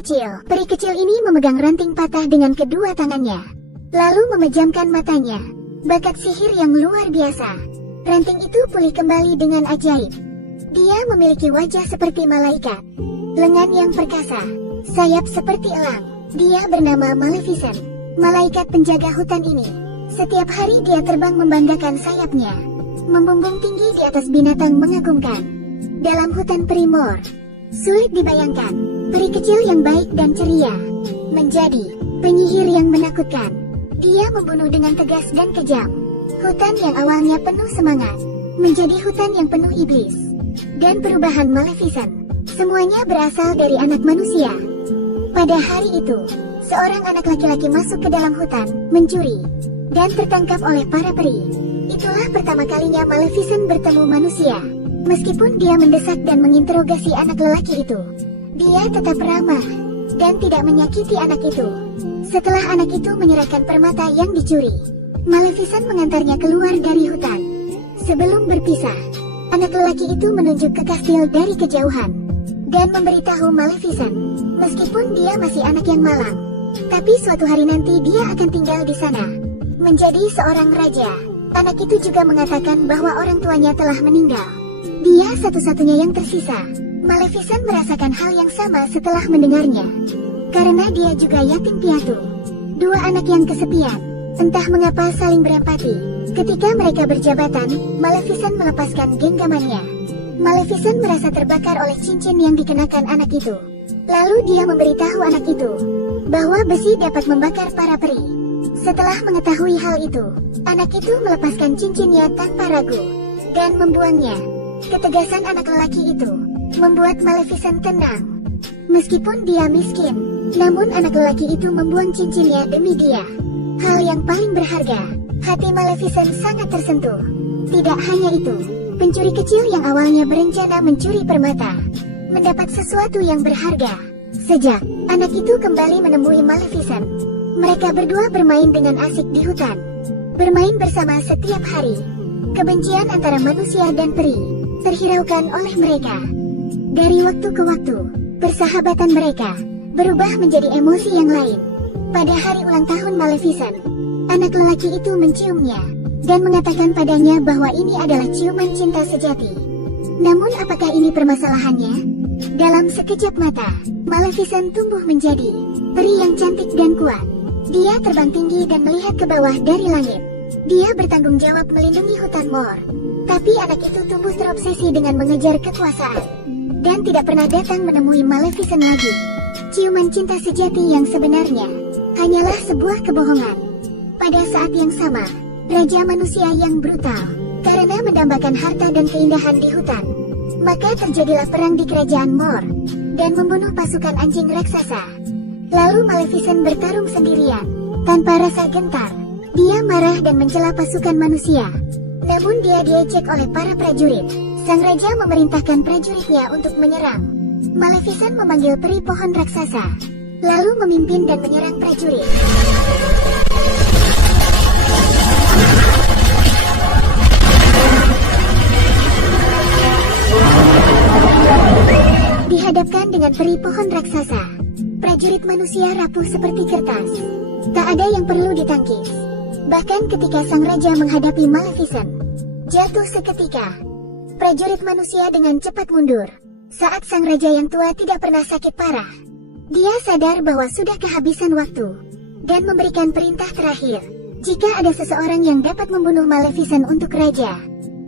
kecil. Peri kecil ini memegang ranting patah dengan kedua tangannya, lalu memejamkan matanya. Bakat sihir yang luar biasa. Ranting itu pulih kembali dengan ajaib. Dia memiliki wajah seperti malaikat, lengan yang perkasa, sayap seperti elang. Dia bernama Maleficent, malaikat penjaga hutan ini. Setiap hari dia terbang membanggakan sayapnya, membumbung tinggi di atas binatang mengagumkan. Dalam hutan Primor, sulit dibayangkan, peri kecil yang baik dan ceria menjadi penyihir yang menakutkan. Dia membunuh dengan tegas dan kejam. Hutan yang awalnya penuh semangat menjadi hutan yang penuh iblis. Dan perubahan Maleficent, semuanya berasal dari anak manusia. Pada hari itu, seorang anak laki-laki masuk ke dalam hutan, mencuri, dan tertangkap oleh para peri. Itulah pertama kalinya Maleficent bertemu manusia. Meskipun dia mendesak dan menginterogasi anak lelaki itu, dia tetap ramah dan tidak menyakiti anak itu. Setelah anak itu menyerahkan permata yang dicuri, Maleficent mengantarnya keluar dari hutan. Sebelum berpisah, anak lelaki itu menunjuk ke kastil dari kejauhan dan memberitahu Maleficent, meskipun dia masih anak yang malang, tapi suatu hari nanti dia akan tinggal di sana, menjadi seorang raja. Anak itu juga mengatakan bahwa orang tuanya telah meninggal. Dia satu-satunya yang tersisa. Maleficent merasakan hal yang sama setelah mendengarnya, karena dia juga yatim piatu. Dua anak yang kesepian, entah mengapa saling berempati. Ketika mereka berjabatan, Maleficent melepaskan genggamannya. Maleficent merasa terbakar oleh cincin yang dikenakan anak itu. Lalu dia memberitahu anak itu bahwa besi dapat membakar para peri. Setelah mengetahui hal itu, anak itu melepaskan cincinnya tanpa ragu dan membuangnya. Ketegasan anak lelaki itu membuat Maleficent tenang. Meskipun dia miskin, namun anak lelaki itu membuang cincinnya demi dia. Hal yang paling berharga. Hati Maleficent sangat tersentuh. Tidak hanya itu, pencuri kecil yang awalnya berencana mencuri permata mendapat sesuatu yang berharga. Sejak anak itu kembali menemui Maleficent, mereka berdua bermain dengan asik di hutan. Bermain bersama setiap hari. Kebencian antara manusia dan peri terhiraukan oleh mereka. Dari waktu ke waktu, persahabatan mereka berubah menjadi emosi yang lain. Pada hari ulang tahun Maleficent, anak lelaki itu menciumnya dan mengatakan padanya bahwa ini adalah ciuman cinta sejati. Namun apakah ini permasalahannya? Dalam sekejap mata, Maleficent tumbuh menjadi peri yang cantik dan kuat. Dia terbang tinggi dan melihat ke bawah dari langit. Dia bertanggung jawab melindungi hutan Mor. Tapi anak itu tumbuh terobsesi dengan mengejar kekuasaan dan tidak pernah datang menemui Maleficent lagi. Ciuman cinta sejati yang sebenarnya hanyalah sebuah kebohongan. Pada saat yang sama, Raja Manusia yang brutal karena mendambakan harta dan keindahan di hutan. Maka terjadilah perang di kerajaan Mor dan membunuh pasukan anjing raksasa. Lalu Maleficent bertarung sendirian, tanpa rasa gentar. Dia marah dan mencela pasukan manusia. Namun dia diejek oleh para prajurit. Sang raja memerintahkan prajuritnya untuk menyerang. Maleficent memanggil peri pohon raksasa, lalu memimpin dan menyerang prajurit. Dihadapkan dengan peri pohon raksasa, prajurit manusia rapuh seperti kertas. Tak ada yang perlu ditangkis. Bahkan ketika sang raja menghadapi Maleficent, jatuh seketika. Prajurit manusia dengan cepat mundur. Saat sang raja yang tua tidak pernah sakit parah, dia sadar bahwa sudah kehabisan waktu dan memberikan perintah terakhir. Jika ada seseorang yang dapat membunuh Maleficent untuk raja,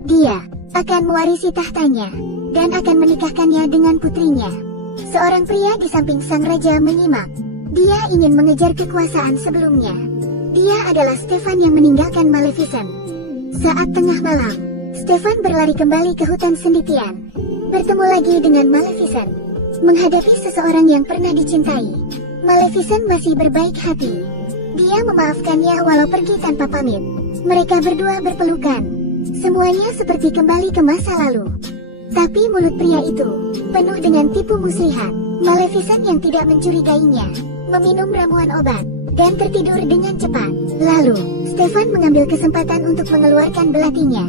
dia akan mewarisi tahtanya dan akan menikahkannya dengan putrinya. Seorang pria di samping sang raja menyimak. Dia ingin mengejar kekuasaan sebelumnya. Dia adalah Stefan yang meninggalkan Maleficent. Saat tengah malam, Stefan berlari kembali ke hutan sendirian, bertemu lagi dengan Maleficent. Menghadapi seseorang yang pernah dicintai, Maleficent masih berbaik hati. Dia memaafkannya walau pergi tanpa pamit. Mereka berdua berpelukan. Semuanya seperti kembali ke masa lalu. Tapi mulut pria itu penuh dengan tipu muslihat. Maleficent yang tidak mencurigainya meminum ramuan obat dan tertidur dengan cepat. Lalu, Stefan mengambil kesempatan untuk mengeluarkan belatinya.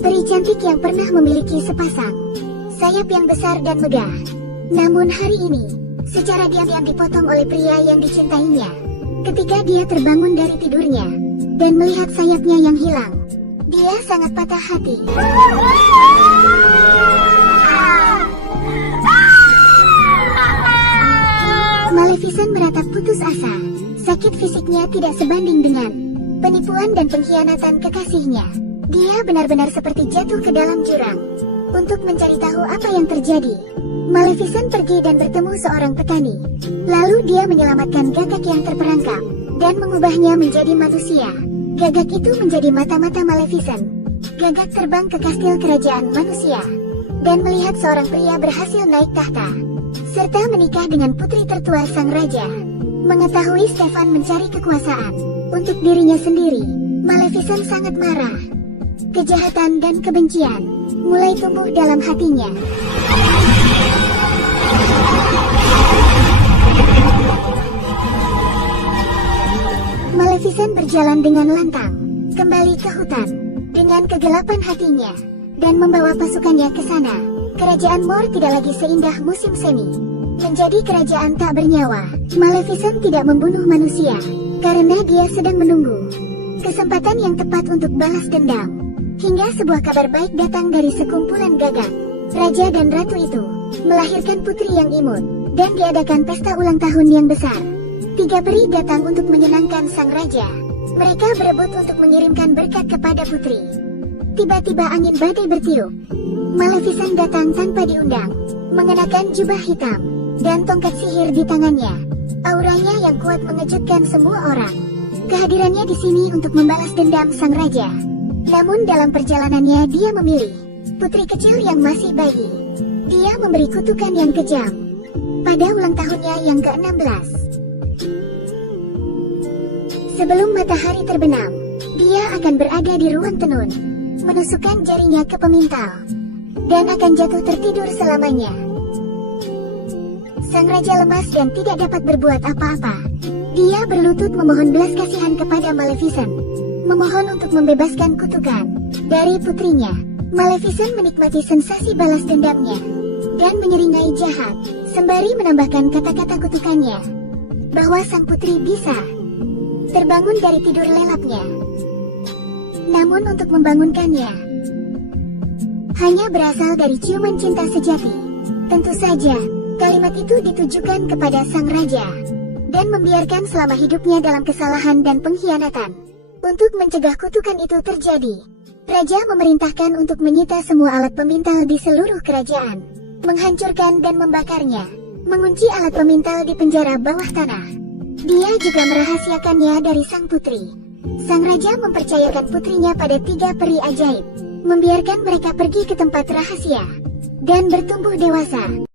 Peri cantik yang pernah memiliki sepasang sayap yang besar dan megah. Namun hari ini, secara diam-diam dipotong oleh pria yang dicintainya. Ketika dia terbangun dari tidurnya, dan melihat sayapnya yang hilang, dia sangat patah hati. Maleficent meratap putus asa. Sakit fisiknya tidak sebanding dengan penipuan dan pengkhianatan kekasihnya. Dia benar-benar seperti jatuh ke dalam jurang. Untuk mencari tahu apa yang terjadi, Maleficent pergi dan bertemu seorang petani. Lalu dia menyelamatkan gagak yang terperangkap dan mengubahnya menjadi manusia. Gagak itu menjadi mata-mata Maleficent. Gagak terbang ke kastil kerajaan manusia dan melihat seorang pria berhasil naik tahta serta menikah dengan putri tertua sang raja. Mengetahui Stefan mencari kekuasaan untuk dirinya sendiri, Maleficent sangat marah. Kejahatan dan kebencian mulai tumbuh dalam hatinya. Maleficent berjalan dengan lantang kembali ke hutan dengan kegelapan hatinya dan membawa pasukannya ke sana. Kerajaan Mor tidak lagi seindah musim semi. Menjadi kerajaan tak bernyawa, Maleficent tidak membunuh manusia karena dia sedang menunggu kesempatan yang tepat untuk balas dendam. Hingga sebuah kabar baik datang dari sekumpulan gagak. Raja dan ratu itu melahirkan putri yang imut dan diadakan pesta ulang tahun yang besar. 3 peri datang untuk menyenangkan sang raja. Mereka berebut untuk mengirimkan berkat kepada putri. Tiba-tiba angin badai bertiup. Maleficent datang tanpa diundang, mengenakan jubah hitam dan tongkat sihir di tangannya. Auranya yang kuat mengejutkan semua orang. Kehadirannya di sini untuk membalas dendam sang raja. Namun dalam perjalanannya dia memilih putri kecil yang masih bayi. Dia memberi kutukan yang kejam pada ulang tahunnya yang ke-16. Sebelum matahari terbenam, dia akan berada di ruang tenun, menusukkan jarinya ke pemintal, dan akan jatuh tertidur selamanya. Sang raja lemas dan tidak dapat berbuat apa-apa. Dia berlutut memohon belas kasihan kepada Maleficent, memohon untuk membebaskan kutukan dari putrinya. Maleficent menikmati sensasi balas dendamnya dan menyeringai jahat, sembari menambahkan kata-kata kutukannya bahwa sang putri bisa terbangun dari tidur lelapnya. Namun untuk membangunkannya hanya berasal dari ciuman cinta sejati. Tentu saja, kalimat itu ditujukan kepada sang raja dan membiarkan selama hidupnya dalam kesalahan dan pengkhianatan. Untuk mencegah kutukan itu terjadi, raja memerintahkan untuk menyita semua alat pemintal di seluruh kerajaan, menghancurkan dan membakarnya, mengunci alat pemintal di penjara bawah tanah. Dia juga merahasiakannya dari sang putri. Sang raja mempercayakan putrinya pada 3 peri ajaib, membiarkan mereka pergi ke tempat rahasia dan bertumbuh dewasa.